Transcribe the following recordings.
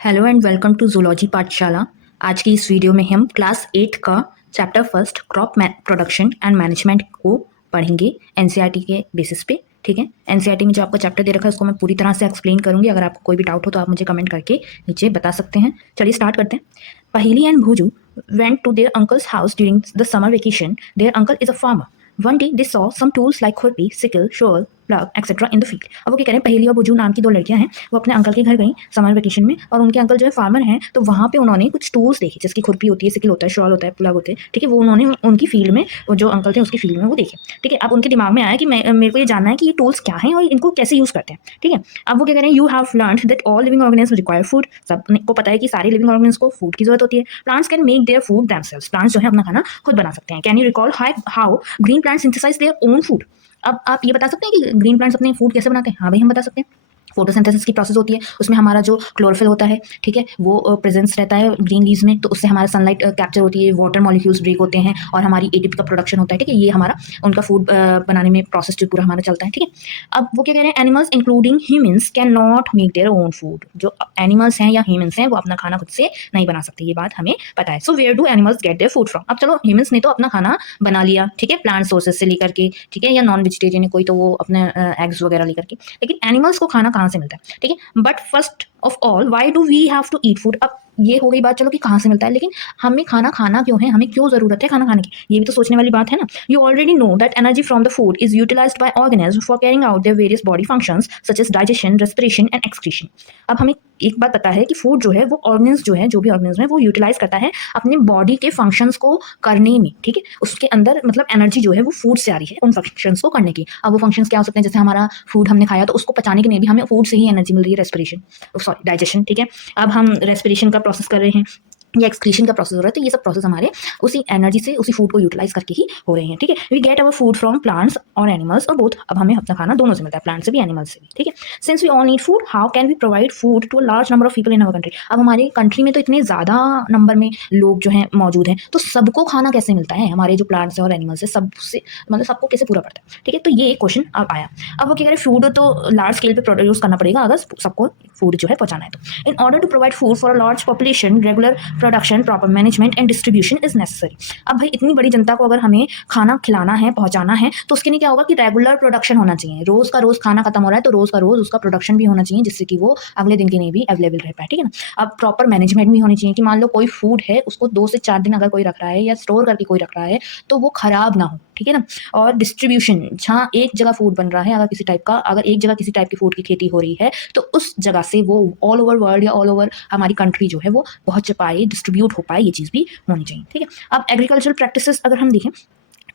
Hello and welcome to zoology Pathshala. आज की इस वीडियो में हम क्लास 8 का chapter first crop production and management को पढ़ेंगे एनसीईआरटी के बेसिस पे। ठीक है, एनसीईआरटी में जो आपको चैप्टर दे रखा है उसको मैं पूरी तरह से एक्सप्लेन करूंगी। अगर आपको कोई भी डाउट हो तो आप मुझे कमेंट करके नीचे बता सकते हैं। चलिए स्टार्ट करते हैं। पहेली and भूजू went to their uncle's house during the summer vacation. Their uncle is a farmer. One day they saw some tools like खुरपी, sickle, shovel, plug etcetera in the field. अब वो क्या करें, पहेली और बुजू नाम की दो लड़कियां हैं, वो अपने अंकल के घर गई समर वेकेशन में, और उनके अंकल जो है फार्मर हैं, तो वहाँ पे उन्होंने कुछ टूल्स देखी, जिसकी खुरपी होती है, सिकल होता है, शॉल होता है, प्लग होते हैं। ठीक है, वो उन्होंने उनकी फील्ड में, वो जो अंकल थे उसकी फील्ड में वो देखे। ठीक है, अब उनके दिमाग में आया कि मेरे को ये जानना है कि ये टूल्स क्या हैं और इनको कैसे यूज़ करते हैं। ठीक है, अब वो क्या करें, you have learned that all living organism require food. सबको पता है कि सारे लिविंग ऑर्गेनिज्म को फूड की जरूरत होती है। Plants can make their food themselves. Plants जो है अपना खाना खुद बना सकते हैं। Can you recall how green plants synthesise their own food. अब आप ये बता सकते हैं कि ग्रीन प्लांट्स अपने फूड कैसे बनाते हैं? हाँ भाई, हम बता सकते हैं। फोटोसिंथेसिस की प्रोसेस होती है, उसमें हमारा जो क्लोरोफिल होता है, ठीक है, वो प्रेजेंस रहता है ग्रीन लीव्स में, तो उससे हमारा सनलाइट कैप्चर होती है, वाटर मॉलिक्यूल्स ब्रेक होते हैं और हमारी एटीपी का प्रोडक्शन होता है। ठीक है, ये हमारा उनका फूड बनाने में प्रोसेस जो पूरा हमारा चलता है। ठीक है, अब वो क्या कह रहे हैं, animals including humans can not make their own food. जो एनिमल्स हैं या ह्यूमंस हैं वो अपना खाना खुद से नहीं बना सकते, ये बात हमें पता है। So where do animals get their food from. अब चलो, ह्यूमंस ने तो अपना खाना बना लिया, ठीक है, प्लांट सोर्सेज से लेकर के, ठीक है, या नॉन वेजिटेरियन है कोई तो वो अपने एग्स वगैरह लेकर के, लेकिन एनिमल्स को खाना कहाँ से मिलता है? ठीक है, but first of all why do we have to eat food. अब ये हो गई बात, चलो कि कहाँ से मिलता है, लेकिन हमें खाना खाना क्यों है, हमें क्यों जरूरत है खाना खाने की, ये भी तो सोचने वाली बात है ना। You already know that energy from the food is utilised by organism for carrying out their various body functions such as digestion, respiration and excretion. अब हमें एक बात पता है कि फूड जो है वो ऑर्गेनिज्म जो है, जो भी ऑर्गेनिज्म है वो यूटिलाइज करता है अपने बॉडी के फंक्शंस को करने में। ठीक है, उसके अंदर मतलब एनर्जी जो है वो फूड से आ रही है उन फंक्शंस को करने की। अब वो फंक्शंस क्या हो सकते हैं, जैसे हमारा फूड हमने खाया तो उसको पचाने के लिए भी हमें फूड से ही एनर्जी मिल रही है, रेस्पिरेशन, सॉरी डाइजेशन। ठीक है, अब हम रेस्पिरेशन का प्रोसेस कर रहे हैं या एक्सक्रीशन का प्रोसेस हो रहा है, तो ये सब प्रोसेस हमारे उसी एनर्जी से, उसी फूड को यूटिलाइज करके ही हो रहे हैं। ठीक है, we get our food from plants और एनिमल्स, और बोथ। अब हमें अपना खाना दोनों से मिलता है, प्लांट से भी एनिमल से भी। ठीक है, since we all need food, how can we provide food to a large number of people in our country. अब हमारे कंट्री में तो इतने ज़्यादा नंबर में लोग जो हैं मौजूद हैं, तो सबको खाना कैसे मिलता है? हमारे जो प्लांट्स हैं और एनिमल्स है, सबसे मतलब सबको कैसे पूरा पड़ता है? ठीक है, तो ये क्वेश्चन अब आया। अब वो क्या करें, फूड तो लार्ज स्केल पे प्रोड्यूस करना पड़ेगा अगर सबको फूड जो है पहुंचाना है तो। In order to provide food for a large population, regular production, proper management and distribution is necessary. अब भाई इतनी बड़ी जनता को अगर हमें खाना खिलाना है, पहुंचाना है, तो उसके लिए क्या होगा कि रेगुलर प्रोडक्शन होना चाहिए। रोज का रोज खाना खत्म हो रहा है तो रोज का रोज उसका प्रोडक्शन भी होना चाहिए, जिससे कि वो अगले दिन के लिए भी अवेलेबल रह पाए। ठीक है ना। अब प्रॉपर मैनेजमेंट भी होनी चाहिए कि मान लो कोई फूड है, उसको 2 से 4 दिन अगर कोई रख रहा है या स्टोर करके कोई रख रहा है तो वो खराब ना हो। ठीक है ना। और डिस्ट्रीब्यूशन, जहाँ एक जगह फूड बन रहा है, अगर किसी टाइप का, अगर एक जगह किसी टाइप की फूड की खेती हो रही है तो उस जगह से वो ऑल ओवर वर्ल्ड या ऑल ओवर हमारी कंट्री जो है वो पहुंच पाए, डिस्ट्रीब्यूट हो पाए, ये चीज़ भी होनी चाहिए। ठीक है, अब एग्रीकल्चरल प्रैक्टिसेस अगर हम देखें,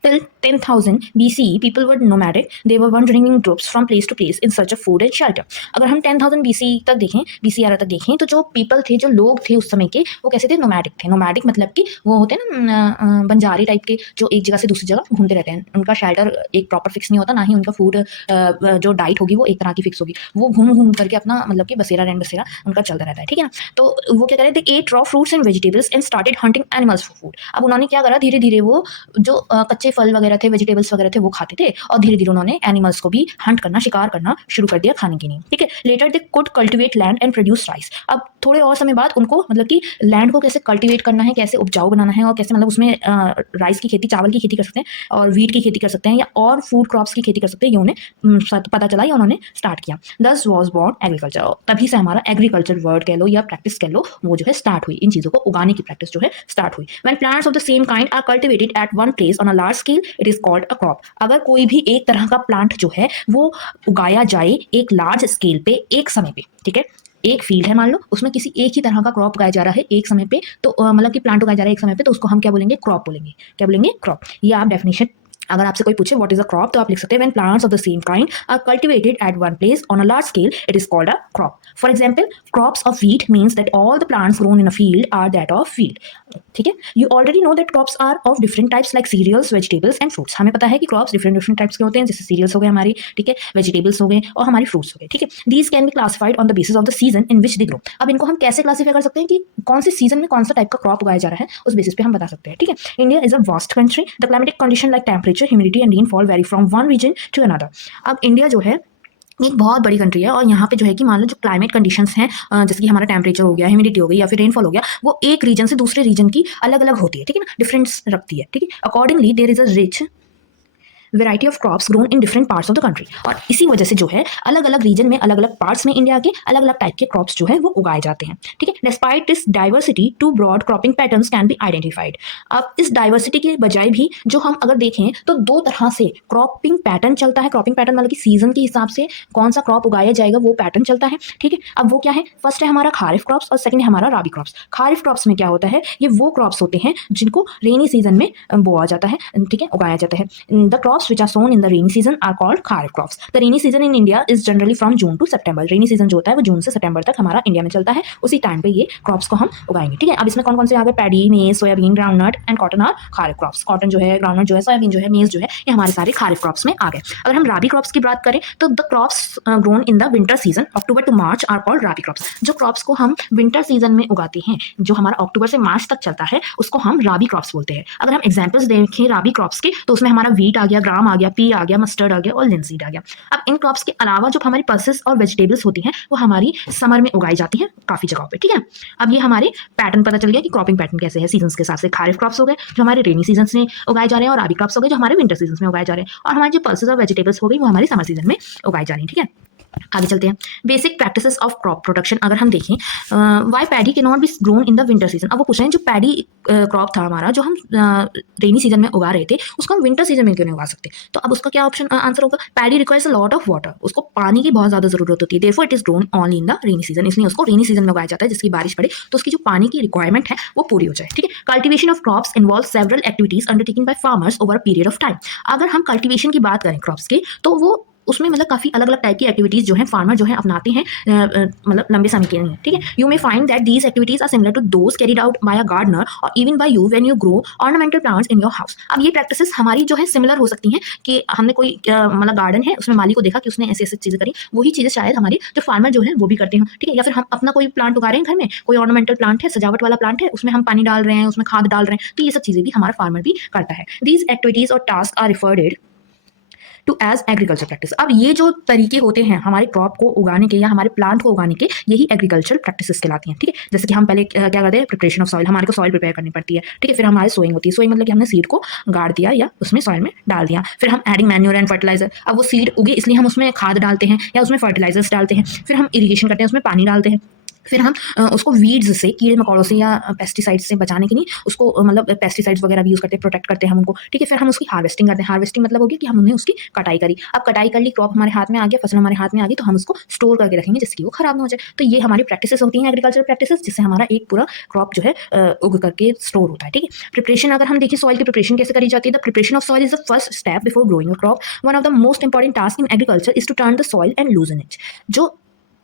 till 10,000 BCE, people were nomadic. They were wandering in groups from place to place in search of food and shelter. अगर हम 10,000 BCE तक देखें, BC era तक देखें, तो जो पीपल थे, जो लोग थे उस समय के, वो कैसे थे? नोमैडिक थे। नोमैडिक मतलब कि वो होते हैं ना बंजारी टाइप के, जो एक जगह से दूसरी जगह घूमते रहते हैं। उनका शेल्टर एक प्रॉपर फिक्स नहीं होता, ना ही उनका फूड जो डाइट होगी वो एक तरह की फिक्स होगी। वो घूम घूम करके अपना मतलब कि बसेरा रैन बसेरा उनका चलता रहता है। ठीक है ना। तो वो क्या करें, they ate raw fruits and vegetables and started hunting animals for food. अब उन्होंने क्या करा, धीरे धीरे वो जो कच्चे फल वगैरह थे, वेजिटेबल्स वगैरह थे, वो खाते थे, और धीरे धीरे उन्होंने एनिमल्स को भी हंट करना, शिकार करना शुरू कर दिया खाने के लिए। ठीक है, later they could cultivate land and produce rice. अब थोड़े और समय बाद उनको मतलब कि लैंड को कैसे कल्टिवेट करना है, कैसे उपजाऊ बनाना है, और कैसे मतलब उसमें राइस की खेती, चावल की खेती कर सकते हैं, और वीट की खेती कर सकते हैं, या और फूड क्रॉप्स की खेती कर सकते हैं, ये उन्हें पता चला या उन्होंने स्टार्ट किया। दस वॉज बॉर्न एग्रीकल्चर। तभी से हमारा एग्रीकल्चर वर्ड कह लो या प्रैक्टिस कह लो, वो जो है स्टार्ट हुई, इन चीज़ों को उगाने की प्रैक्टिस जो है स्टार्ट हुई। When plants of the same kind are cultivated at one place on a large scale, it is called a crop. अगर कोई भी एक तरह का प्लांट जो है वो उगाया जाए एक लार्ज स्केल पे, एक समय पे, ठीक है, एक फील्ड है मान लो, उसमें किसी एक ही तरह का क्रॉप उगाया जा रहा है एक समय पे, तो मतलब कि प्लांट उगाया जा रहा है एक समय पे, तो उसको हम क्या बोलेंगे? क्रॉप बोलेंगे। क्या बोलेंगे? क्रॉप। ये आप डेफिनेशन, अगर आपसे कोई पूछे व्हाट इज अ क्रॉप, तो आप लिख सकते हैं when plants of the same kind are cultivated at one place on a large scale, it is called a crop. For example, crops of wheat means that all the plants grown in a field are that of field. ठीक है, you already know that crops are of different types like cereals, vegetables and fruits. हमें पता है कि crops different different types के होते हैं, जैसे सीरियल्स हो गए हमारी, ठीक है, वेजिटेबल्स हो गए, और हमारी फ्रूट्स हो गए। ठीक है, these can be classified on the basis of the season in which they grow. अब इनको हम कैसे क्लासीफाई कर सकते हैं कि कौन से सीजन में कौन सा टाइप का क्रॉप उगाया जा रहा है, उस बेसिस पे हम बता सकते हैं। ठीक है, India is a vast country. The climatic condition like temperature, humidity and rainfall vary from one region to another. अब इंडिया जो है ये एक बहुत बड़ी कंट्री है और यहाँ पे जो है कि मान लो जो क्लाइमेट कंडीशंस हैं, जैसे कि हमारा टेम्परेचर हो गया, ह्यूमिडिटी हो गई या फिर रेनफॉल हो गया, वो एक रीजन से दूसरे रीजन की अलग अलग होती है, ठीक है ना, डिफरेंस रखती है, ठीक है। Accordingly there is a rich variety of crops grown in different parts of the country. और इसी वजह से जो है अलग अलग रीजन में, अलग अलग पार्ट्स में इंडिया के अलग अलग टाइप के क्रॉप्स जो है वो उगाए जाते हैं, ठीक है। Despite this diversity two broad cropping patterns can be identified. अब इस डाइवर्सिटी के बजाय भी जो हम अगर देखें तो दो तरह से क्रॉपिंग पैटर्न चलता है। क्रॉपिंग पैटर्न मतलब कि सीजन के हिसाब से कौन सा क्रॉप उगाया जाएगा वो पैटर्न चलता है, ठीक है। अब वो क्या है, फर्स्ट है हमारा खारिफ क्रॉप्स और सेकंड है हमारा राबी क्रॉप्स। खारिफ क्रॉप्स में क्या होता है, ये वो क्रॉप्स होते हैं जिनको रेनी सीजन में बोआ जाता है, ठीक है, उगाया जाता है। The crops which are sown in the rainy season are called kharif crops. The rainy season in India is generally from June to September. Rainy season जो होता है वो जून से सितंबर तक हमारा इंडिया में चलता है, उसी टाइम पे ये क्रॉप्स को हम उगाएंगे, ठीक है। अब इसमें कौन कौन से आ गए, paddy, maize, soybean, groundnut and cotton are kharif crops. Cotton जो है, ग्राउंडनट जो है, सोयाबीन जो है, मेज जो है, ये हमारे सारे खारिफ क्रॉप्स में आ गए। अगर हम राबी क्रॉप्स की बात करें तो the crops grown in the winter season October to March are called rabi crops. जो क्रॉप्स को हम विंटर सीजन में उगाते हैं, जो हमारा अक्टूबर से मार्च तक चलता है, उसको हम राबी क्रॉप्स बोलते हैं। अगर हम एग्जाम्पल्स देखें राबी क्रॉप्स के तो उसमें हमारा वीट आ गया, ग्राम आ गया, पी आ गया, मस्टर्ड आ गया और लिनसीड आ गया। अब इन क्रॉप्स के अलावा जो हमारी पल्सेस और वेजिटेबल्स होती हैं वो हमारी समर में उगाई जाती हैं काफी जगहों पे, ठीक है। अब ये हमारे पैटर्न पता चल गया कि क्रॉपिंग पैटर्न कैसे है सीजन के हिसाब से। खारिफ क्रॉप्स हो गए जो हमारे रेनी सीजन में उगाए जा रहे हैं, और राबी क्रॉप्स हो गए जो हमारे विंटर सीजन में उगाए जा रहे हैं, और हमारी जो पल्सेस और वेजिटेबल्स हो गई वो हमारी समर सीजन में उगाई जा रही है, ठीक है। आगे चलते हैं, basic practices of crop production. अगर हम देखें why paddy can not be grown in the winter season. अब वो पूछ रहे हैं जो पैडी क्रॉप था हमारा जो हम रेनी सीजन में उगा रहे थे, उसको हम विंटर सीजन में क्यों नहीं उगा सकते। तो अब उसका क्या ऑप्शन आंसर होगा, paddy requires a lot of water. उसको पानी की बहुत ज्यादा जरूरत होती है, therefore it is grown only in the rainy season. इसलिए उसको रेनी सीजन में उगाया जाता है, जिसकी बारिश पड़े तो उसकी जो पानी की रिक्वायरमेंट है वो पूरी हो जाए, ठीक है। Cultivation of crops involve several activities undertaking by farmers over a period of time. अगर हम कल्टिवेशन की बात करें क्रॉप्स की तो वो उसमें मतलब काफी अलग अलग टाइप की एक्टिविटीज जो है फार्मर जो है अपनाते हैं, मतलब लंबे समय के लिए, ठीक है। You may find that these activities are similar to those carried out by a gardener और even by you when you grow ornamental plants in your house. अब ये प्रैक्टिसेस हमारी जो है सिमिलर हो सकती हैं कि हमने कोई मतलब गार्डन है उसमें माली को देखा कि उसने ऐसी ऐसी चीजें करी, वही चीजें शायद हमारे जो फार्मर जो है वो भी करते हैं, ठीक है। या फिर हम अपना कोई प्लांट उगा रहे हैं घर में, कोई ऑर्नामेंटल प्लांट है, सजावट वाला प्लांट है, उसमें हम पानी डाल रहे हैं, उसमें खाद डाल रहे हैं, तो ये सब चीजें भी हमारा फार्मर भी करता है। दीज एक्टिविटीज और task are referred to as agriculture practice. अब ये जो तरीके होते हैं हमारे क्रॉप को उगाने के या हमारे प्लांट को उगाने के, यही एग्रीकल्चर प्रैक्टिसेस कहलाती हैं, ठीक है। जैसे कि हम पहले क्या करते हैं, प्रिपरेशन ऑफ सॉइल, हमारे को सॉइल प्रिपेयर करनी पड़ती है, ठीक है। फिर हमारे सोइंग होती है, सोइंग मतलब कि हमने सीड को गाड़ दिया या उसमें सॉइल में डाल दिया। फिर हम एडिंग मैन्योर एंड फर्टिलाइजर। अब वो सीड उगे इसलिए हम उसमें खाद डालते हैं या उसमें फर्टिलाइजर्स डालते हैं। फिर हम इरीगेशन करते हैं, उसमें पानी डालते हैं। फिर हम उसको वीड्स से, कीड़े मकोड़ों से या पेस्टिसाइड्स से बचाने के लिए उसको मतलब पेस्टिसाइड्स वगैरह भी यूज़ करते हैं, प्रोटेक्ट करते हैं हम उनको, ठीक है। फिर हम उसकी हार्वेस्टिंग करते हैं। हार्वेस्टिंग मतलब होगी कि हमने उसकी कटाई करी। अब कटाई कर ली, क्रॉप हमारे हाथ में आ गया, फसल हमारे हाथ में आ गई, तो हम उसको स्टोर करके रखेंगे जिससे कि वो खराब ना हो जाए। तो ये हमारी प्रैक्टिसेस होती हैं, एग्रीकल्चर प्रैक्टिसेस, जिससे हमारा एक पूरा क्रॉप जो है उग करके स्टोर होता है, ठीक है। प्रिपरेशन अगर हम देखिए सॉइल की प्रिपरेशन कैसे करी जाती है, the preparation of soil is the first step before growing a crop. One of the most important task in agriculture is to turn the soil and loosen it. जो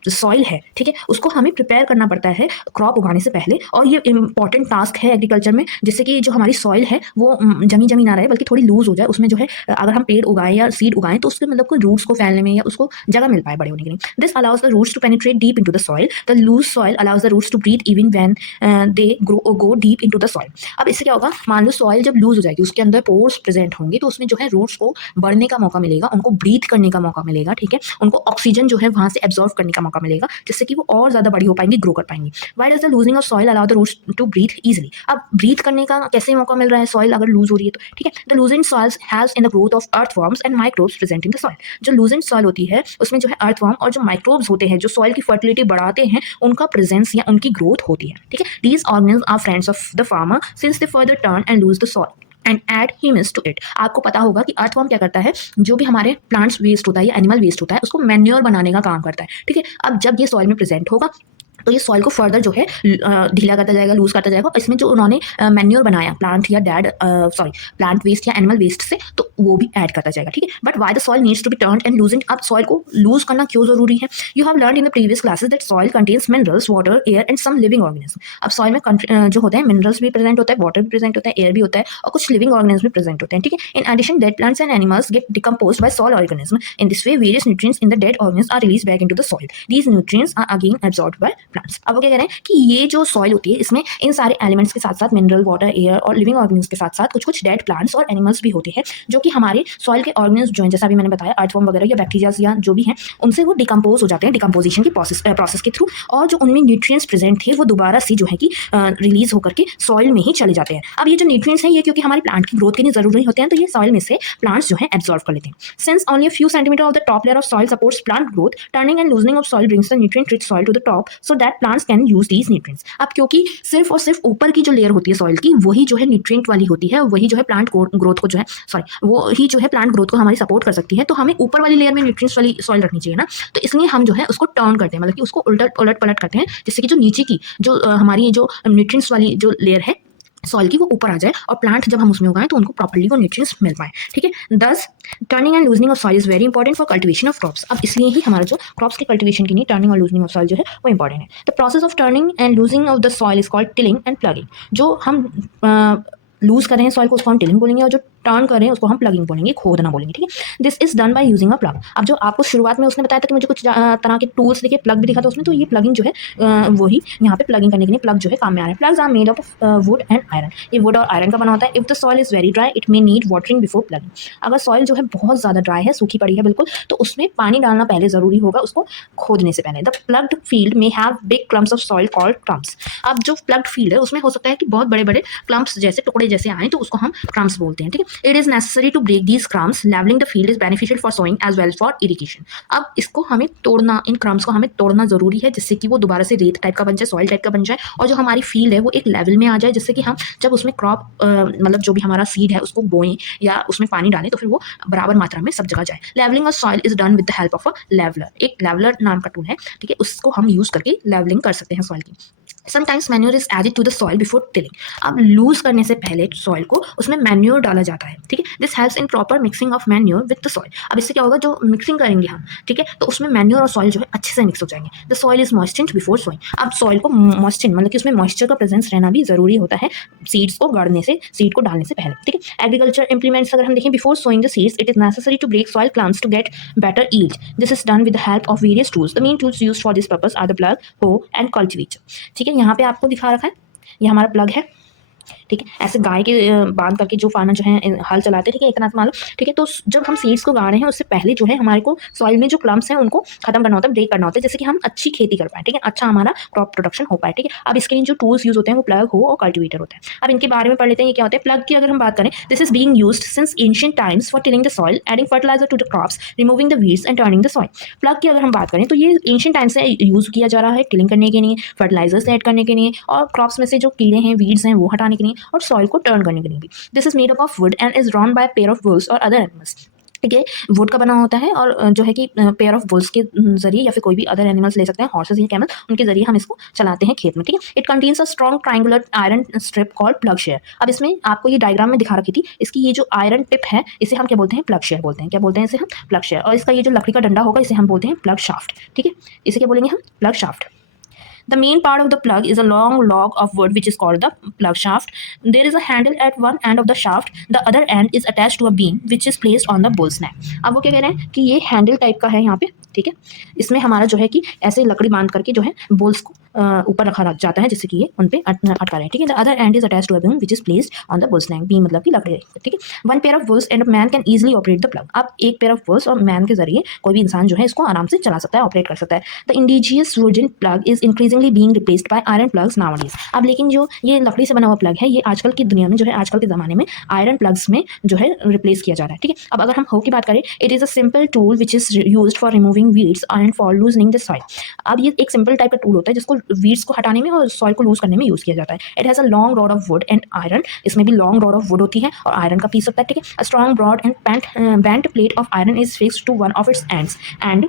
soil है, ठीक है, उसको हमें प्रिपेयर करना पड़ता है क्रॉप उगाने से पहले, और ये इंपॉर्टेंट टास्क है एग्रीकल्चर में, जिससे कि जो हमारी सॉइल है वो जमी जमी ना रहे बल्कि थोड़ी लूज हो जाए। उसमें जो है अगर हम पेड़ उगाएं या सीड उगाएं तो उसके मतलब कोई रूट्स को फैलने में या उसको जगह मिल पाए बड़े होने के लिए। This allows the roots to penetrate deep into the soil. The loose soil allows the roots to breathe even when they go deep into the soil. अब इससे क्या होगा, मान लो सॉइल जब लूज हो जाएगी, उसके अंदर पोर्स प्रेजेंट होंगे, तो उसमें जो है रूट्स को बढ़ने का मौका मिलेगा, उनको ब्रीथ करने का मौका मिलेगा, ठीक है। उनको ऑक्सीजन जो है वहां से एब्जॉर्व करने का मौका मिलेगा, जिससे कि वो और ज्यादा बड़ी हो पाएंगी, ग्रो कर पाएंगी। Why does the loosening of soil allow the roots to breathe easily. अब ब्रीथ करने का कैसे मौका मिल रहा है, सॉइल अगर लूज हो रही है तो, ठीक है। The loosened soils has in the growth of earthworms and microbes present in the soil. जो लूजेंट सॉइल होती है उसमें जो है अर्थवर्म और जो माइक्रोब्स होते हैं जो सॉइल की फर्टिलिटी बढ़ाते हैं, उनका प्रेजेंस या उनकी ग्रोथ होती है, ठीक है। These organism are friends of the farmer since they further turn and loose the soil and add humus to it. आपको पता होगा कि अर्थवर्म क्या करता है, जो भी हमारे प्लांट्स वेस्ट होता है या एनिमल वेस्ट होता है उसको मैन्योर बनाने का काम करता है, ठीक है। अब जब ये सॉइल में प्रेजेंट होगा तो ये सॉइल को फर्दर जो है ढीला करता जाएगा, लूज करता जाएगा। इसमें जो उन्होंने मैन्योर बनाया प्लांट या प्लांट वेस्ट या एनिमल वेस्ट से, तो वो भी ऐड करता जाएगा, ठीक है। But why the soil needs to be turned and loosened. अब सॉइल को लूज करना क्यों जरूरी है। You have learn in the previous classes that soil contains minerals, water, air and some living organism. अब सॉइल में जो होते हैं मिनरल्स भी प्रेजेंट होता है, वाटर भी प्रेजेंट होता है, एयर भी होता है, और कुछ लिविंग ऑर्गेनिज्म भी प्रेजेंट होते हैं, ठीक है। In addition dead plants and animals get decomposed by soil organism. In this way various nutrients in the dead organism are released back into the soil. These nutrients are again absorbed by plants. अब वो क्या कह रहे हैं कि ये जो soil होती है इसमें इन सारे एलिमेंट्स के साथ साथ मिनरल, वाटर, एयर और लिविंग ऑर्गेनिज्म के साथ साथ कुछ कुछ डेड प्लांट्स और एनिमल्स भी होते हैं जो कि हमारे सॉइल के ऑर्गेनिज्म जो हैं, जैसा अभी मैंने बताया अर्थवर्म वगैरह या बैक्टीरिया या जो भी हैं, उनसे वो डिकम्पोज हो जाते हैं डिकम्पोजिशन की प्रोसेस के थ्रू, और जो उनमें न्यूट्रिएंट्स प्रेजेंट थे वो दोबारा से जो है कि रिलीज होकर के सॉइल में ही चले जाते हैं। अब ये जो न्यूट्रिएंट्स हैं ये क्योंकि हमारे प्लांट की ग्रोथ के लिए जरूरी होते हैं तो ये सॉइल में से प्लांट्स जो है एब्जॉर्व कर लेते हैं। Since only a few centimetre of the top layer of soil supports plant growth, turning and loosening of soil brings the nutrient rich soil to the top so that plants can use these nutrients. अब क्योंकि सिर्फ और सिर्फ ऊपर की जो layer होती है सॉइल की वही जो है न्यूट्रिएंट वाली होती है, वही जो है प्लांट ग्रोथ को जो है वो ही जो है प्लांट ग्रोथ को हमारी सपोर्ट कर सकती है, तो हमें ऊपर वाली लेयर में न्यूट्रिएंट्स वाली सॉइल रखनी चाहिए ना। तो इसलिए हम जो है उसको टर्न करते हैं, मतलब कि उसको उलट पलट करते हैं जिससे कि जो नीचे की जो हमारी जो न्यूट्रिएंट्स वाली जो लेयर है सॉइल की वो ऊपर आ जाए और प्लांट जब हम उसमें उगाएं तो उनको प्रॉपर्ली वो न्यूट्रिएंट्स मिल पाए। ठीक है, दस turning and loosening of soil is very important for cultivation of crops. अब इसलिए ही हमारा जो क्रॉप्स के कल्टिवेशन के लिए टर्निंग और लूजनिंग ऑफ सॉइल जो है वो इंपॉर्टेंट है। The process of turning and losing of the soil is called tilling and plugging. जो हम लूज कर रहे हैं सॉइल को उसको हम टिलिंग बोलेंगे और जो टर्न कर रहे हैं उसको हम प्लगिंग बोलेंगे, खोदना बोलेंगे। ठीक है, this is done by using a plug. अब जो आपको शुरुआत में उसने बताया था कि मुझे कुछ तरह के टूल्स देखिए, प्लग भी दिखा था उसमें, तो ये प्लगिंग जो है वही यहाँ पे प्लगिंग करने के लिए प्लग जो है काम में आ रहा है। Plugs are made of wood and iron. ये वुड और आयरन का बना होता है। If the soil is very dry it may need watering before plugging. अगर सॉइल जो है बहुत ज़्यादा ड्राई है, सूखी पड़ी है बिल्कुल, तो उसमें पानी डालना पहले ज़रूरी होगा उसको खोदने से पहले। The ploughed field may have big clumps of soil called crumbs. अब जो प्लग्ड फील्ड है उसमें हो सकता है कि बहुत बड़े बड़े क्लम्प्स जैसे टुकड़े जैसे आए, तो उसको हम क्रम्प्स बोलते हैं। ठीक है, it is necessary to break these crumbs. Levelling the field is beneficial for sowing as well for irrigation. अब इसको हमें तोड़ना, इन क्रम्प्स को हमें तोड़ना जरूरी है जिससे कि वो दोबारा से रेत टाइप का बन जाए, सॉइल टाइप का बन जाए, और जो हमारी फील्ड है वो एक लेवल में आ जाए जिससे कि हम जब उसमें क्रॉप मतलब जो भी हमारा सीड है उसको बोएं या उसमें पानी डालें तो फिर वो बराबर मात्रा में सब जगह जाए। Levelling of soil is done with the help of a leveller. एक लेवलर नाम का टूल है, ठीक है, उसको हम यूज करके लेवलिंग कर सकते हैं सॉइल की। Sometimes manure is added to the soil before tilling. अब लूज करने से पहले सॉइल को उसमें मैन्योर डाला जाता है। ठीक है, this helps in proper mixing of manure with the soil. अब इससे क्या होगा, जो मिक्सिंग करेंगे हम, ठीक है, तो उसमें मैन्योर और सॉइल जो है अच्छे से मिक्स हो जाएंगे। The soil is moistened before sowing. अब सॉइल को मॉइस्टेंड मतलब कि उसमें मॉइस्चर का प्रेजेंस रहना भी जरूरी होता है सीड्स को गाड़ने से, सीड को डालने से पहले। ठीक है, एग्रीकल्चर इंप्लीमेंट्स अगर हम देखें, before sowing the seeds it is necessary to break soil plants to get better yield. This is done with the help of various tools. The main tools used for this purpose are the plug, hoe and cultivator. ठीक है, यहाँ पे आपको दिखा रखा है, ये हमारा प्लग है। ठीक है, ऐसे गाय के बांध करके जो फार्मर जो है हल चलाते हैं, ठीक है, एक नाथ मालूम। ठीक है, तो जब हम सीड्स को गा रहे हैं उससे पहले जो है हमारे को सॉइल में जो क्लम्प्स हैं उनको खत्म करना होता है, ब्रेक करना होता है, जैसे कि हम अच्छी खेती कर पाए। ठीक है, अच्छा हमारा क्रॉप प्रोडक्शन हो पाए। ठीक है, अब इसके लिए जो टूल्स यूज होते हैं वो प्लग, हो और कल्टिवेटर होता है। अब इनके बारे में पढ़ लेते हैं, ये क्या होते हैं। प्लग की अगर हम बात करें, this is being used since ancient times for tilling the soil, adding fertiliser to the crops, removing the weeds and turning the soil. Plug की अगर हम बात करें तो ये एंशिएंट टाइम से यूज किया जा रहा है टिलिंग करने के लिए, फर्टिलाइजर्स ऐड करने के लिए, और क्रॉप्स में से जो कीड़े हैं, वीड्स हैं, वो हटाने के लिए, और सॉइल को टर्न करने के लिए भी। This is made up of wood and is drawn by pair of Wolves और अदर एनिमल्स। ठीक है, वुड का बना होता है और जो है कि पेयर ऑफ बुल्स के जरिए या फिर कोई भी अदर एनिमल्स ले सकते हैं, हॉर्सेस या कैमल, उनके जरिए हम इसको चलाते हैं खेत में। ठीक है, it contains a strong triangular iron strip called plug share. अब इसमें आपको ये डायग्राम में दिखा रखी थी, इसकी ये जो आयरन टिप है इसे हम क्या बोलते हैं, प्लग शेयर बोलते हैं। क्या बोलते हैं इसे हम, प्लग शेयर। और इसका ये जो लकड़ी का डंडा होगा इसे हम बोलते हैं प्लग शाफ्ट। ठीक है, इसे क्या बोलेंगे हम, plug shaft. The main part of the plug is a long log of wood which is called the plug shaft. There is a handle at one end of the shaft. The other end is attached to a beam which is placed on the bull's neck. अब वो क्या कह रहे हैं कि ये handle type का है यहाँ पे। ठीक है, इसमें हमारा जो है कि ऐसे लकड़ी बांध करके जो है बुल्स को ऊपर रखा जाता है जिससे कि ये उन पे अटका रहे। ठीक है, the other end is attached to a beam which is placed on the bull's neck. Beam मतलब कि लकड़ी। ठीक है, one pair of bulls and a man can easily operate the plug. अब एक पेयर ऑफ बुल्स और man के जरिए कोई भी इंसान जो है इसको आराम से चला सकता है, ऑपरेट कर सकता है। The indigenous virgin plug is increasingly being replaced by iron plugs nowadays. अब लेकिन जो ये लकड़ी से बना हुआ प्लग है ये आजकल की दुनिया में जो है, आजकल के ज़माने में आयरन प्लग्स में जो है रिप्लेस किया जा रहा है। ठीक है, अब अगर हम हो की बात करें, it is a simple tool which is used for removing weeds and for loosening the soil. अब ये एक सिंपल टाइप का टूल होता है जिसको वीड्स को हटाने में और सॉइल को लूज करने में यूज किया जाता है। It has a long rod of wood and iron. इसमें भी लॉन्ग रॉड ऑफ वुड होती है और आयरन का पीस होता है। ठीक है, a strong broad and bent plate of iron is fixed to one of its ends and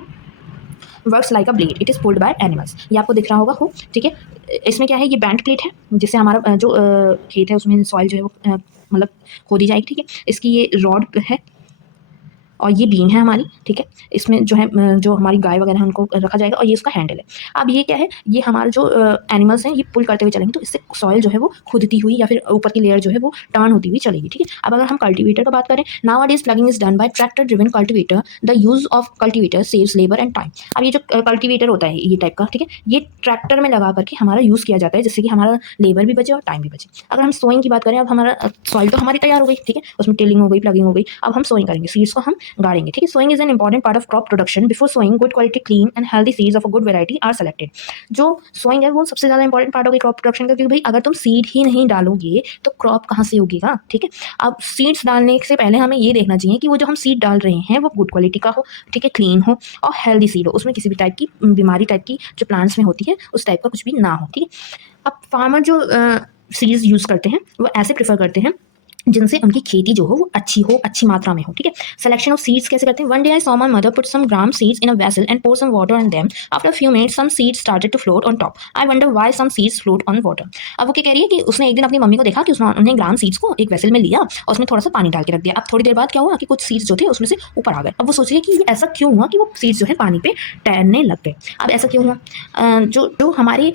works like a blade. It is pulled by animals. ये आपको दिख रहा होगा हो। ठीक है, इसमें क्या है, ये बैंड प्लेट है जिससे हमारा जो खेत है उसमें सॉइल जो है वो मतलब खोदी जाएगी। ठीक है, इसकी ये रॉड है और ये बीन है हमारी, ठीक है। इसमें जो है जो हमारी गाय वगैरह है उनको रखा जाएगा और ये उसका हैंडल है। अब ये क्या है, ये हमारे जो एनिमल्स हैं ये पुल करते हुए चलेंगे, तो इससे सॉइल जो है वो खुदती हुई या फिर ऊपर की लेयर जो है वो टर्न होती हुई चलेगी, ठीक है। अब अगर हम कल्टीवेटर का बात करें, now plugging is done by tractor driven cultivator, the use of cultivator saves labour and time. अब ये जो कल्टीवेटर होता है ये टाइप का, ठीक है, ये ट्रैक्टर में लगा करके हमारा यूज़ किया जाता है, जिससे कि हमारा लेबर भी बचे और टाइम भी बचे। अगर हम सोइंग की बात करें, अब हमारा सॉइल तो हमारी तैयार हो गई, ठीक है, उसमें टिलिंग हो गई, प्लगिंग हो गई, अब हम सोइंग करेंगे, सीड्स को हम गाड़ेंगे, ठीक है। Sowing is an important part of crop production. Before sowing good quality clean and healthy seeds of a good variety are selected. जो सोइंग है वो सबसे ज़्यादा इंपॉर्टेंट पार्ट होगी क्रॉप प्रोडक्शन का, क्योंकि भाई अगर तुम सीड ही नहीं डालोगे तो क्रॉप कहाँ से उगेगा, ठीक है। अब सीड्स डालने से पहले हमें ये देखना चाहिए कि वो जो हम सीड डाल रहे हैं वो गुड क्वालिटी का हो, ठीक है, क्लीन हो और हेल्दी सीड हो, उसमें किसी भी टाइप की बीमारी टाइप की जो प्लांट्स में होती है उस टाइप का कुछ भी ना हो, ठीक है। अब फार्मर जो सीड्स यूज़ करते हैं वो ऐसे प्रेफर करते हैं जिनसे उनकी खेती जो हो वो अच्छी मात्रा में हो, ठीक है। सिलेक्शन ऑफ सीड्स कैसे करते हैं? One day I saw my mother put some gram seeds in a vessel and pour some water on them. After a few minutes some seeds started to float on top. I wonder why some seeds float on water. अब वो क्या कह रही है कि उसने एक दिन अपनी मम्मी को देखा कि उसने ग्राम सीड्स को एक वेसल में लिया और उसमें थोड़ा सा पानी डाल के रख दिया। अब थोड़ी देर बाद क्या हुआ कि कुछ सीड्स जो थे उसमें से ऊपर आ गए। अब वो सोच रही है कि ऐसा क्यों हुआ कि वो सीड्स जो है पानी पे तैरने लग गए। अब ऐसा क्यों हुआ? जो जो हमारे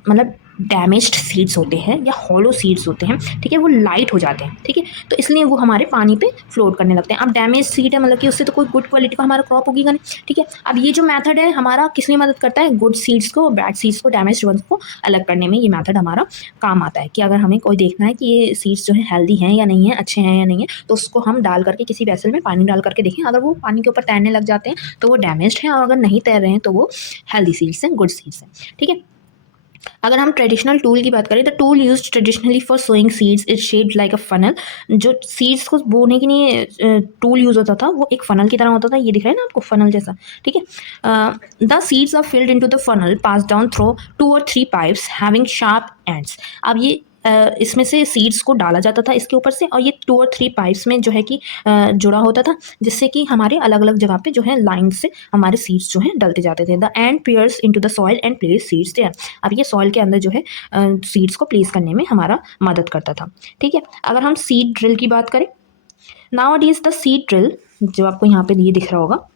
मतलब डैमेज्ड सीड्स होते हैं या हॉलो सीड्स होते हैं, ठीक है, वो लाइट हो जाते हैं, ठीक है, तो इसलिए वो हमारे पानी पे फ्लोट करने लगते हैं। अब डैमेज सीड है मतलब कि उससे तो कोई गुड क्वालिटी का हमारा क्रॉप उगेगा नहीं, ठीक है। अब ये जो मेथड है हमारा किस लिए मदद करता है? गुड सीड्स को, बैड सीड्स को, डैमेज वंस को अलग करने में ये मेथड हमारा काम आता है। कि अगर हमें कोई देखना है कि ये सीड्स जो है हेल्दी हैं या नहीं है, अच्छे हैं या नहीं है, तो उसको हम डाल करके किसी वेसल में पानी डाल करके देखें। अगर वो पानी के ऊपर तैरने लग जाते हैं तो वो डैमेज्ड हैं, और अगर नहीं तैर रहे हैं तो वो हेल्दी सीड्स हैं, गुड सीड्स हैं, ठीक है। अगर हम ट्रेडिशनल टूल की बात करें, the tool use traditionally for sowing seeds is shaped like a funnel. जो सीड्स को बोने के लिए टूल यूज होता था वो एक फनल की तरह होता था। ये दिख रहा है ना आपको, फनल जैसा, ठीक है। The seeds are filled into the funnel, pass down through 2 or 3 pipes having sharp ends. अब ये इसमें से सीड्स को डाला जाता था इसके ऊपर से, और ये 2 or 3 पाइप्स में जो है कि जुड़ा होता था, जिससे कि हमारे अलग अलग जगह पे जो है लाइन से हमारे सीड्स जो है डलते जाते थे। The end pierce into the soil and place seeds there. अब ये सॉइल के अंदर जो है सीड्स को प्लेस करने में हमारा मदद करता था, ठीक है। अगर हम सीड ड्रिल की बात करें, now it is the seed drill, जो आपको यहाँ पे ये दिख रहा होगा,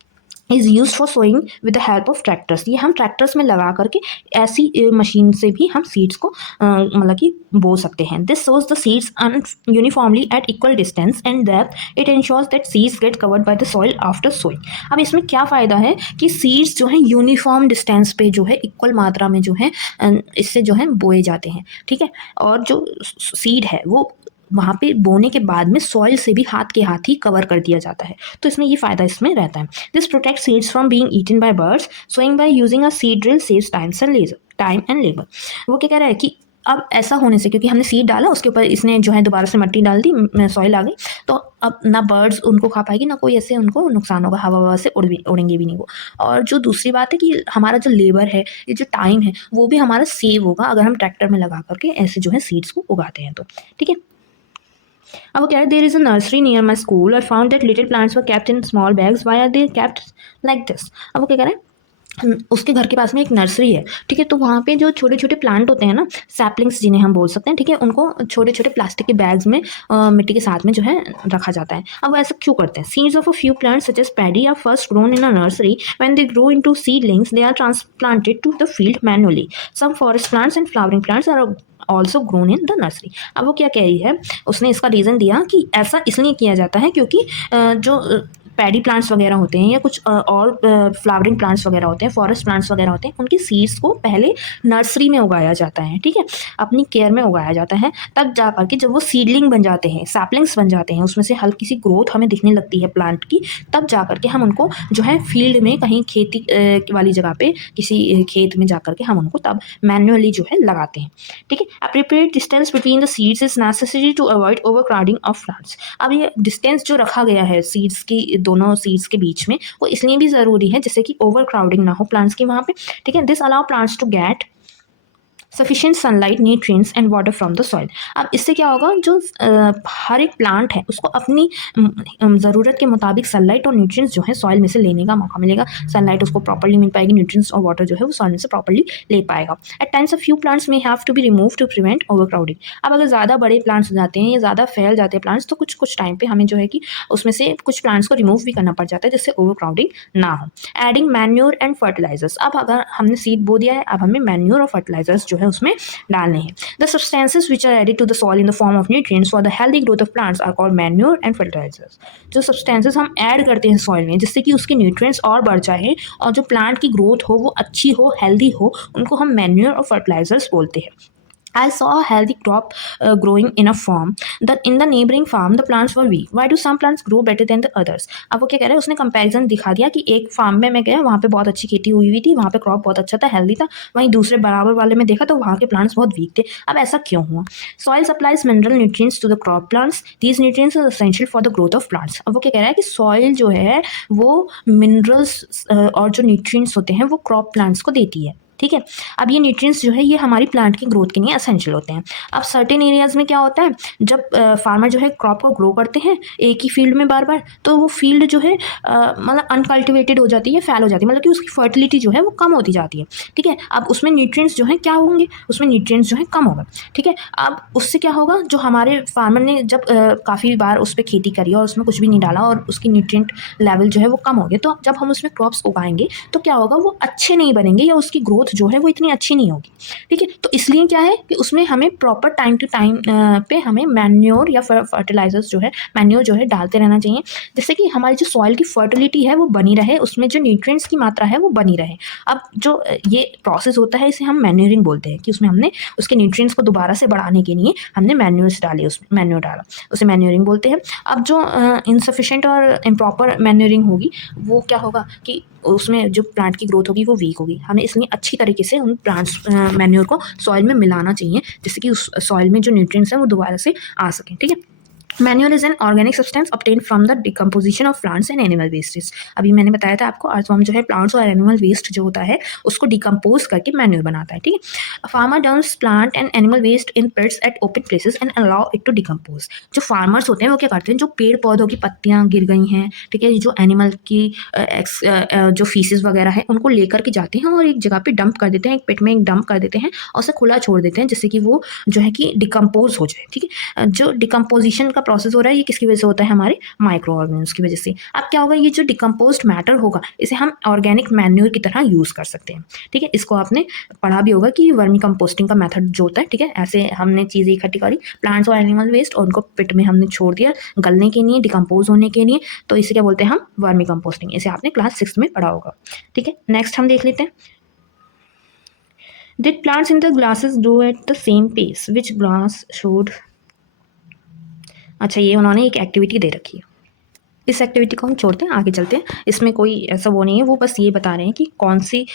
is use for sowing with the help of tractors. ये हम ट्रैक्टर्स में लगा करके ऐसी मशीन से भी हम सीड्स को मतलब कि बो सकते हैं। This sows the seeds uniformly at equal distance and depth. It ensures that seeds get covered by the soil after sowing. अब इसमें क्या फ़ायदा है कि सीड्स जो है यूनिफॉर्म डिस्टेंस पे जो है इक्वल मात्रा में जो है इससे जो है बोए जाते हैं, ठीक है। और जो सीड है वो वहाँ पे बोने के बाद में सॉइल से भी हाथ के हाथ ही कवर कर दिया जाता है, तो इसमें ये फ़ायदा इसमें रहता है। This protect seeds from being eaten by birds. Sowing by using a seed drill saves time and labour. वो क्या कह रहा है कि अब ऐसा होने से, क्योंकि हमने सीड डाला उसके ऊपर इसने जो है दोबारा से मिट्टी डाल दी, सॉइल आ गई, तो अब ना बर्ड्स उनको खा पाएगी ना कोई ऐसे उनको नुकसान होगा, हवा से उड़ेंगे भी नहीं वो। और जो दूसरी बात है कि हमारा जो लेबर है, ये जो टाइम है, वो भी हमारा सेव होगा अगर हम ट्रैक्टर में लगा करके ऐसे जो है सीड्स को उगाते हैं तो, ठीक है। अब वो कह रहे there is a nursery near my school, I found that little plants were kept in small bags, why are they kept like this. अब वो क्या कह रहे हैं, उसके घर के पास में एक नर्सरी है, ठीक है, तो वहाँ पे जो छोटे छोटे प्लांट होते हैं ना, सैपलिंग्स जिन्हें हम बोल सकते हैं, ठीक है, उनको छोटे छोटे प्लास्टिक के बैग्स में मिट्टी के साथ में जो है रखा जाता है। अब वो ऐसा क्यों करते हैं? Seeds of a few plants such as paddy are first grown in a nursery, when they grow into seedlings they are transplanted to the field manually. Some forest plants and flowering plants are also grown in the nursery. अब वो क्या कह रही है, उसने इसका reason दिया कि ऐसा इसलिए किया जाता है क्योंकि जो पैडी प्लांट्स वगैरह होते हैं या कुछ और फ्लावरिंग प्लांट्स वगैरह होते हैं, फॉरेस्ट प्लांट्स वगैरह होते हैं, उनकी सीड्स को पहले नर्सरी में उगाया जाता है, ठीक है, अपनी केयर में उगाया जाता है। तब जा करके जब वो सीडलिंग बन जाते हैं, सैपलिंग्स बन जाते हैं, उसमें से हल्की सी ग्रोथ हमें दिखने लगती है प्लांट की, तब जा करके हम उनको जो है फील्ड में कहीं खेती वाली जगह पे किसी खेत में जा करके हम उनको तब मैन्युअली जो है लगाते हैं, ठीक है। Appropriate distance between the seeds is necessary to avoid overcrowding of plants. अब ये डिस्टेंस जो रखा गया है सीड्स की, दोनों सीड्स के बीच में, वो इसलिए भी ज़रूरी है जिससे कि ओवर क्राउडिंग ना हो प्लांट्स की वहाँ पे, ठीक है। This allow plants to get sufficient sunlight, nutrients and water from the soil. अब इससे क्या होगा, जो हर एक प्लांट है उसको अपनी ज़रूरत के मुताबिक सनलाइट और न्यूट्रिएंट्स जो है सॉइल में से लेने का मौका मिलेगा। सनलाइट उसको प्रॉपर्ली मिल पाएगी, न्यूट्रिएंट्स और वाटर जो है वो सॉइल में से प्रॉपर्ली ले पाएगा। At times a few plants may have to be remove to prevent overcrowding. अब अगर ज़्यादा बड़े प्लांट्स हो जाते हैं या ज़्यादा फैल जाते हैं प्लांट्स, तो कुछ कुछ टाइम पे हमें जो है कि उसमें से कुछ प्लांट्स को रिमूव भी करना पड़ जाता है, जिससे ओवरक्राउडिंग ना हो। Adding manure and fertilisers. अब अगर हमने सीड बो दिया है, अब हमें मैन्योर और फर्टिलाइजर्स जो है उसमें डालने हैं। The substances which are added to the soil in the form of nutrients for the healthy growth of plants are called manure and fertilisers. जो सब्सटेंसेस हम ऐड करते हैं सॉइल में जिससे कि उसके न्यूट्रिएंट्स और बढ़ जाए और जो प्लांट की ग्रोथ हो वो अच्छी हो, हेल्दी हो, उनको हम मैन्योर और फर्टिलाइजर्स बोलते हैं। I saw a healthy crop growing in a farm. In the neighboring farm, the plants were weak. Why do some plants grow better than the others? अब वो क्या कह रहा है, उसने कंपैरिजन दिखा दिया कि एक फार्म में मैं गया, वहाँ पे बहुत अच्छी खेती हुई थी, वहाँ पे क्रॉप बहुत अच्छा था, हेल्दी था। वहीं दूसरे बराबर वाले में देखा तो वहाँ के प्लांट्स बहुत वीक थे। अब ऐसा क्यों हुआ? Soil supplies mineral nutrients to the crop plants. These nutrients are essential for the growth of plants. अब वो क्या कह रहा है कि सॉइल जो है वो मिनरल्स और जो न्यूट्रिएंट्स होते हैं वो क्रॉप प्लांट्स को देती है। ठीक है। अब ये न्यूट्रिएंट्स जो है ये हमारी प्लांट की ग्रोथ के लिए एसेंशियल होते हैं। अब सर्टेन एरियाज में क्या होता है, जब फार्मर जो है क्रॉप को ग्रो करते हैं एक ही फील्ड में बार बार, तो वो फील्ड जो है मतलब अनकल्टिवेटेड हो जाती है, फैल हो जाती है, मतलब कि उसकी फर्टिलिटी जो है वो कम होती जाती है। ठीक है। अब उसमें न्यूट्रिएंट्स जो है क्या होंगे, उसमें न्यूट्रिएंट्स जो है कम होगा। ठीक है। अब उससे क्या होगा, जो हमारे फार्मर ने जब काफ़ी बार उस पर खेती करी और उसमें कुछ भी नहीं डाला और उसकी न्यूट्रिएंट लेवल जो है वो कम हो गया, तो जब हम उसमें क्रॉप्स उगाएंगे तो क्या होगा, वो अच्छे नहीं बनेंगे या उसकी ग्रोथ जो है वो इतनी अच्छी नहीं होगी। ठीक है। तो इसलिए क्या है कि उसमें हमें प्रॉपर टाइम टू टाइम पे हमें मैन्योर या फर्टिलाइजर्स जो है, मैन्योर जो है डालते रहना चाहिए, जिससे कि हमारी जो सॉइल की फर्टिलिटी है वो बनी रहे, उसमें जो न्यूट्रिएंट्स की मात्रा है वो बनी रहे। अब जो ये प्रोसेस होता है इसे हम मैन्योरिंग बोलते हैं, कि उसमें हमने उसके न्यूट्रिएंट्स को दोबारा से बढ़ाने के लिए हमने मैन्योर्स डाले, उसमें मैन्योर डाला, उसे मैन्योरिंग बोलते हैं। अब जो इनसफिशेंट और इम्प्रॉपर मैन्योरिंग होगी वो क्या होगा कि उसमें जो प्लांट की ग्रोथ होगी वो वीक होगी। हमें इसलिए अच्छी तरीके से उन प्लांट्स मैन्योर को सॉइल में मिलाना चाहिए, जिससे कि उस सॉइल में जो न्यूट्रिएंट्स हैं वो दोबारा से आ सकें। ठीक है। Manure is an organic substance obtained from the decomposition of plants and animal wastage. अभी मैंने बताया था आपको, अर्थवर्म जो है प्लांट्स और एनिमल वेस्ट जो होता है उसको डिकम्पोज करके मैन्योर बनाता है। ठीक है। Farmer dumps plant and animal waste in pits at open places and allow it to decompose. जो फार्मर्स होते हैं वो क्या करते हैं, जो पेड़ पौधों की पत्तियां गिर गई हैं, ठीक है, जो एनिमल की जो फीसेस वगैरह है उनको लेकर के जाते हैं और एक जगह पे डंप कर देते हैं, एक पिट में एक डंप कर देते हैं और उसे खुला छोड़ देते हैं, जिससे कि वो जो है कि डिकम्पोज हो जाए। ठीक है। जो डिकम्पोजिशन का प्रोसेस हो रहा है ये किसकी वजह से होता है, हमारे माइक्रो ऑर्गेनिज्म की वजह से। अब क्या होगा, ये जो डिकम्पोज्ड मैटर होगा इसे हम ऑर्गेनिक मैन्योर की तरह यूज़ कर सकते हैं। ठीक है। इसको आपने पढ़ा भी होगा कि वर्मी कंपोस्टिंग का मेथड जो होता है। ठीक है। ऐसे हमने चीज़ें इकट्ठी करी, प्लांट्स और एनिमल वेस्ट, और उनको पिट में हमने छोड़ दिया गलने के लिए, डिकम्पोज होने के लिए, तो इसे क्या बोलते हैं हम, वर्मी कंपोस्टिंग। इसे आपने क्लास 6 में पढ़ा होगा। ठीक है। नेक्स्ट हम देख लेते हैं, Did plants in the glasses grow at the same pace? Which glass showed? अच्छा, ये उन्होंने एक एक्टिविटी दे रखी है, इस एक्टिविटी को हम छोड़ते हैं, आगे चलते हैं। इसमें कोई ऐसा वो नहीं है, वो बस ये बता रहे हैं कि कौन सी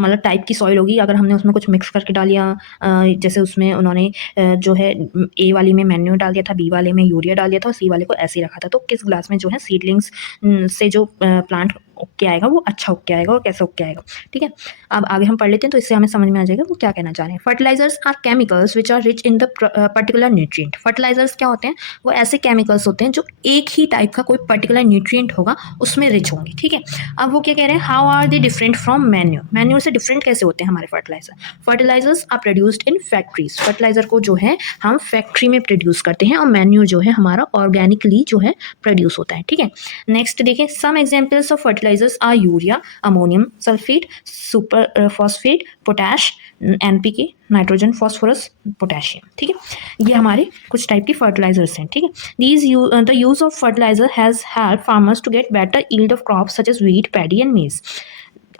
मतलब टाइप की सॉइल होगी। अगर हमने उसमें कुछ मिक्स करके डाल दिया, जैसे उसमें उन्होंने जो है ए वाली में मैन्योर डाल दिया था, बी वाले में यूरिया डाल दिया था और सी वाले को ऐसे ही रखा था, तो किस ग्लास में जो है सीडलिंग्स से जो प्लांट उग के आएगा वो अच्छा उग के आएगा और कैसे उग के आएगा। ठीक है। अब आगे हम पढ़ लेते हैं तो इससे हमें समझ में आ जाएगा वो क्या कहना चाह रहे हैं। Fertilisers are chemicals which are rich in the particular nutrient. Fertilisers क्या होते हैं, वो ऐसे केमिकल्स होते हैं जो एक ही टाइप का कोई पर्टिकुलर न्यूट्रिएंट होगा उसमें रिच होंगे। ठीक है। अब वो क्या कह रहे हैं, how are they different from manure. Manure से डिफरेंट कैसे होते हैं हमारे fertiliser. Fertilisers are produced in factories. Fertiliser को जो है हम फैक्ट्री में प्रोड्यूस करते हैं और मैन्योर जो है हमारा ऑर्गेनिकली जो है प्रोड्यूस होता है। ठीक है। नेक्स्ट देखिए, some examples of fertilisers are urea, ammonium sulphate, super phosphate, potash, NPK, nitrogen, phosphorus, potassium. ठीक है। ये हमारे कुछ टाइप की फर्टिलाइजर्स हैं। ठीक है। The use of fertiliser has help farmers to get better yield of crops such as wheat, paddy and maize.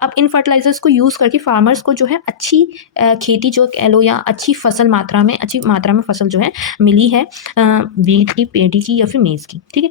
अब इन फर्टिलाइजर्स को यूज़ करके फार्मर्स को जो है अच्छी खेती जो कह लो या अच्छी मात्रा में फसल जो है मिली है, व्हीट की, पेडी की या फिर मेज़ की। ठीक है।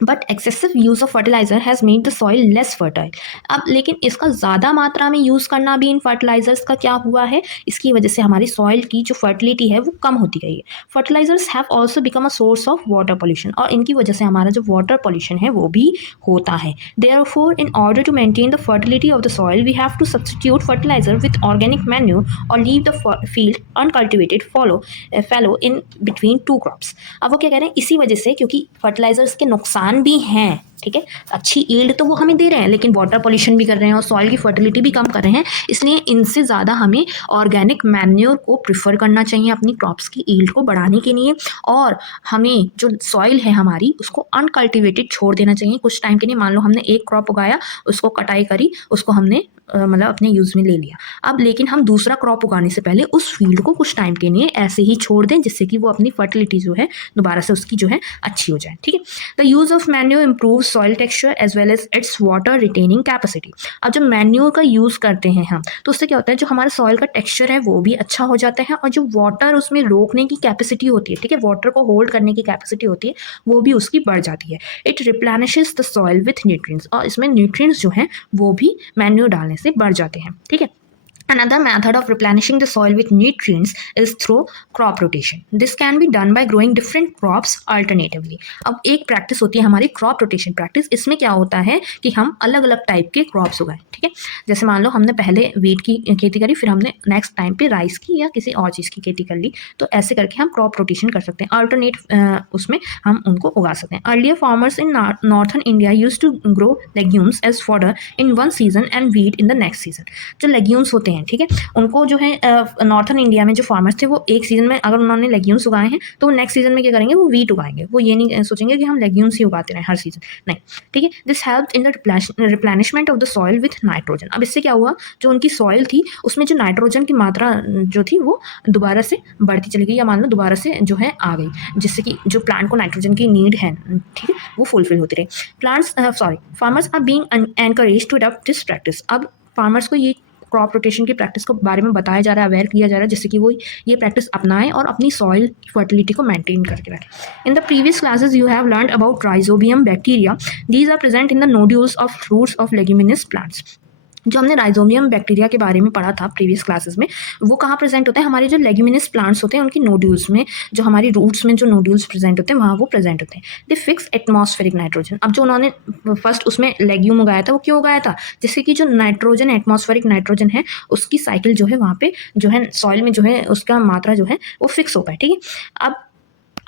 But excessive use of fertilizer has made the soil less fertile. अब लेकिन इसका ज़्यादा मात्रा में यूज़ करना भी इन फर्टिलाइजर्स का क्या हुआ है, इसकी वजह से हमारी सॉइल की जो फर्टिलिटी है वो कम होती गई है। Fertilizers have also become a source of water pollution, और इनकी वजह से हमारा जो वाटर पोल्यूशन है वो भी होता है। Therefore in order to maintain the fertility of the soil we have to substitute fertiliser with organic manure और leave the field uncultivated fallow in between two crops. अब वो क्या कह रहे हैं, इसी वजह से, क्योंकि फर्टिलाइजर्स के नुकसान भी हैं, ठीक है, अच्छी ईल्ड तो वो हमें दे रहे हैं लेकिन वाटर पोल्यूशन भी कर रहे हैं और सॉइल की फर्टिलिटी भी कम कर रहे हैं, इसलिए इनसे ज़्यादा हमें ऑर्गेनिक मैन्योर को प्रिफर करना चाहिए अपनी क्रॉप्स की ईल्ड को बढ़ाने के लिए। और हमें जो सॉइल है हमारी उसको अनकल्टिवेटेड छोड़ देना चाहिए कुछ टाइम के लिए। मान लो हमने एक क्रॉप उगाया, उसको कटाई करी, उसको हमने मतलब अपने यूज़ में ले लिया, अब लेकिन हम दूसरा क्रॉप उगाने से पहले उस फील्ड को कुछ टाइम के लिए ऐसे ही छोड़ दें, जिससे कि वो अपनी फर्टिलिटी जो है दोबारा से उसकी जो है अच्छी हो जाए, ठीक है। The use of manure improve soil texture as well as its water retaining capacity. अब जब मैन्योर का यूज़ करते हैं हम, तो उससे क्या होता है, जो हमारा सॉइल का टेक्सचर है वो भी अच्छा हो जाता है, और जो वाटर उसमें रोकने की कैपेसिटी होती है, ठीक है, वाटर को होल्ड करने की कैपेसिटी होती है, वो भी उसकी बढ़ जाती है। It replenishes the soil with nutrients, और इसमें न्यूट्रिएंट्स जो हैं वो भी मैन्योर डालने से बढ़ जाते हैं, ठीक है। Another method of replenishing the soil with nutrients is through crop rotation. This can be done by growing different crops alternatively. अब एक प्रैक्टिस होती है हमारी क्रॉप रोटेशन प्रैक्टिस। इसमें क्या होता है कि हम अलग अलग टाइप के क्रॉप्स उगाएं, ठीक है। जैसे मान लो हमने पहले वीट की खेती करी, फिर हमने नेक्स्ट टाइम पे राइस की या किसी और चीज़ की खेती कर ली, तो ऐसे करके हम क्रॉप रोटेशन कर सकते हैं, अल्टरनेट उसमें हम उनको उगा सकते हैं। Earlier farmers in northern India use to grow legumes as fodder in one season and wheat in the next season. जो लेग्यूम्स होते हैं, ठीक है, उनको जो है नॉर्थन इंडिया में जो फार्मर्स थे वो एक सीजन में अगर उन्होंने लेग्यूम्स उगाए हैं तो नेक्स्ट सीजन में क्या करेंगे, वो वीट उगाएंगे। वो ये नहीं सोचेंगे कि हम लेग्यूम्स ही उगाते रहें हर सीजन, नहीं, ठीक है। This help in the replenishment of the soil with nitrogen. अब इससे क्या हुआ, जो उनकी सॉइल थी उसमें जो नाइट्रोजन की मात्रा जो थी वो दोबारा से बढ़ती चली गई, या मान लो दोबारा से जो है आ गई, जिससे कि जो प्लांट को नाइट्रोजन की नीड है, ठीक है, वो फुलफिल होती रही। Farmers are being encourage to adopt this practice. अब फार्मर्स को ये क्रॉप रोटेशन की प्रैक्टिस के बारे में बताया जा रहा है, अवेयर किया जा रहा है, जिससे कि वो ये प्रैक्टिस अपनाएं और अपनी सॉइल फर्टिलिटी को मेंटेन करके रखें। In the previous classes you have learned about rhizobium bacteria. These are present in the nodules of roots of leguminous plants. जो हमने राइजोबियम बैक्टीरिया के बारे में पढ़ा था प्रीवियस क्लासेस में, वो कहाँ प्रेजेंट होता है, हमारे जो लेग्यूमिनस प्लांट्स होते हैं उनकी नोड्यूल्स में, जो हमारी रूट्स में जो नोड्यूल्स प्रेजेंट होते हैं वहाँ वो प्रेजेंट होते हैं। दे फिक्स एटमॉस्फेरिक नाइट्रोजन। अब जो उन्होंने फर्स्ट उसमें लेग्यूम उगाया था वो क्यों उगाया था, जिससे कि जो नाइट्रोजन, एटमॉस्फेरिक नाइट्रोजन है, उसकी साइकिल जो है वहाँ पे जो है सॉइल में जो है उसका मात्रा जो है वो फिक्स हो पाए, ठीक है। अब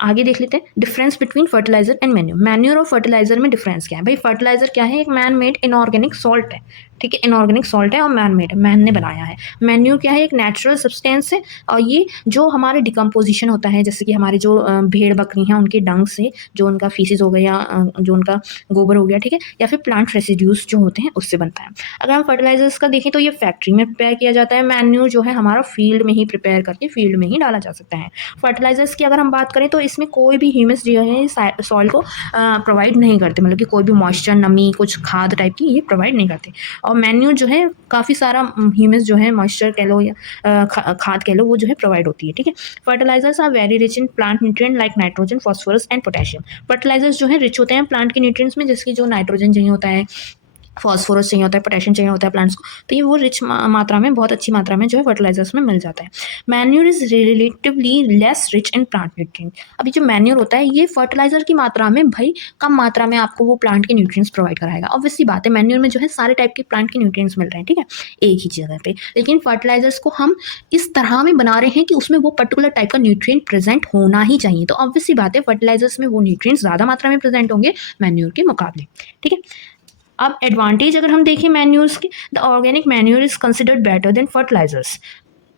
आगे देख लेते हैं difference between fertilizer and manure. Manure और फर्टिलाइजर में डिफरेंस क्या है भाई। फर्टिलाइजर क्या है, एक मैन मेड इनऑर्गेनिक सॉल्ट है, ठीक है, इनऑर्गेनिक सॉल्ट है और मैन मेड, मैन ने बनाया है। मैन्यूर क्या है, एक नेचुरल सब्सटेंस है, और ये जो हमारे डिकम्पोजिशन होता है, जैसे कि हमारे जो भेड़ बकरी हैं उनके डंग से, जो उनका फीसिस हो गया, जो उनका गोबर हो गया, ठीक है, या फिर प्लांट रेसिड्यूज जो होते हैं उससे बनता है। अगर हम फर्टिलाइजर्स का देखें तो ये फैक्ट्री में प्रिपेयर किया जाता है। मैन्यूर जो है हमारा फील्ड में ही प्रिपेयर करके फील्ड में ही डाला जा सकता है। फर्टिलाइजर्स की अगर हम बात करें तो इसमें कोई भी ह्यूमस जो है सॉइल को प्रोवाइड नहीं करते, मतलब कि कोई भी मॉइस्चर, नमी, कुछ खाद टाइप की ये प्रोवाइड नहीं करते। और मैन्यूर जो है काफ़ी सारा ह्यूमस जो है, मॉइस्चर कह लो या खाद कह लो, वो जो है प्रोवाइड होती है, ठीक है। Fertilizers are very rich in plant nutrient like nitrogen, phosphorus and potassium. Fertilizers जो है रिच होते हैं प्लांट के न्यूट्रिएंट्स में, जैसे कि जो नाइट्रोजन चाहिए होता है, फॉस्फोरस चाहिए होता है, पोटेशियम चाहिए होता है प्लांट्स को, तो ये वो रिच मात्रा में, बहुत अच्छी मात्रा में जो है फर्टिलाइजर्स में मिल जाता है। Manure is relatively less rich in plant nutrient. अभी जो मैन्यूर होता है ये फर्टिलाइजर की मात्रा में भाई कम मात्रा में आपको वो प्लांट के न्यूट्रिएंट्स प्रोवाइड कराएगा। ऑब्वियसली बात है, मैन्यूर में जो है सारे टाइप के प्लांट के न्यूट्रिएंट्स मिल रहे हैं, ठीक है, एक ही जगह पे। लेकिन फर्टिलाइजर्स को हम इस तरह में बना रहे हैं कि उसमें वो पर्टिकुलर टाइप का न्यूट्रिएंट प्रेजेंट होना ही चाहिए, तो ऑब्वियसली बात है फर्टिलाइजर्स में वो न्यूट्रिएंट्स ज़्यादा मात्रा में प्रेजेंट होंगे मैन्यूर के मुकाबले, ठीक है। अब एडवांटेज अगर हम देखें मैन्यूर्स की, the organic manure is considered better than fertilizers.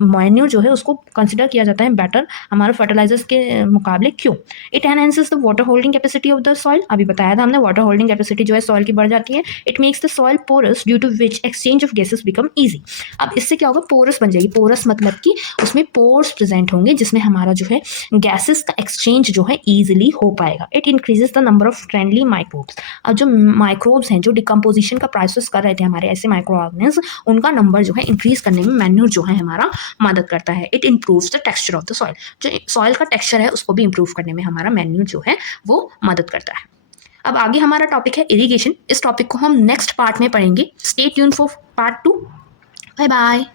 Manure जो है उसको कंसिडर किया जाता है बेटर हमारे फर्टिलाइजर्स के मुकाबले। क्यों? It enhances the water holding capacity of the soil. अभी बताया था हमने, वाटर होल्डिंग कैपेसिटी जो है सॉइल की बढ़ जाती है। It makes the soil porous due to which exchange of gases become easy. अब इससे क्या होगा, पोरस बन जाएगी। पोरस मतलब कि उसमें पोर्स प्रेजेंट होंगे जिसमें हमारा जो है गैसेस का एक्सचेंज जो है ईजिली हो पाएगा। It increases the number of friendly microbes. अब जो माइक्रोब्स हैं जो डिकम्पोजिशन का प्रोसेस कर रहे थे हमारे ऐसे माइक्रो ऑर्गेनिज्म, उनका नंबर जो है इंक्रीज करने में मैन्यूर जो है हमारा मदद करता है। It improves the texture of the soil. जो सॉइल का टेक्सचर है उसको भी इम्प्रूव करने में हमारा मैन्यूर जो है वो मदद करता है। अब आगे हमारा टॉपिक है इरिगेशन। इस टॉपिक को हम नेक्स्ट पार्ट में पढ़ेंगे। Stay tune for part 2। Bye bye.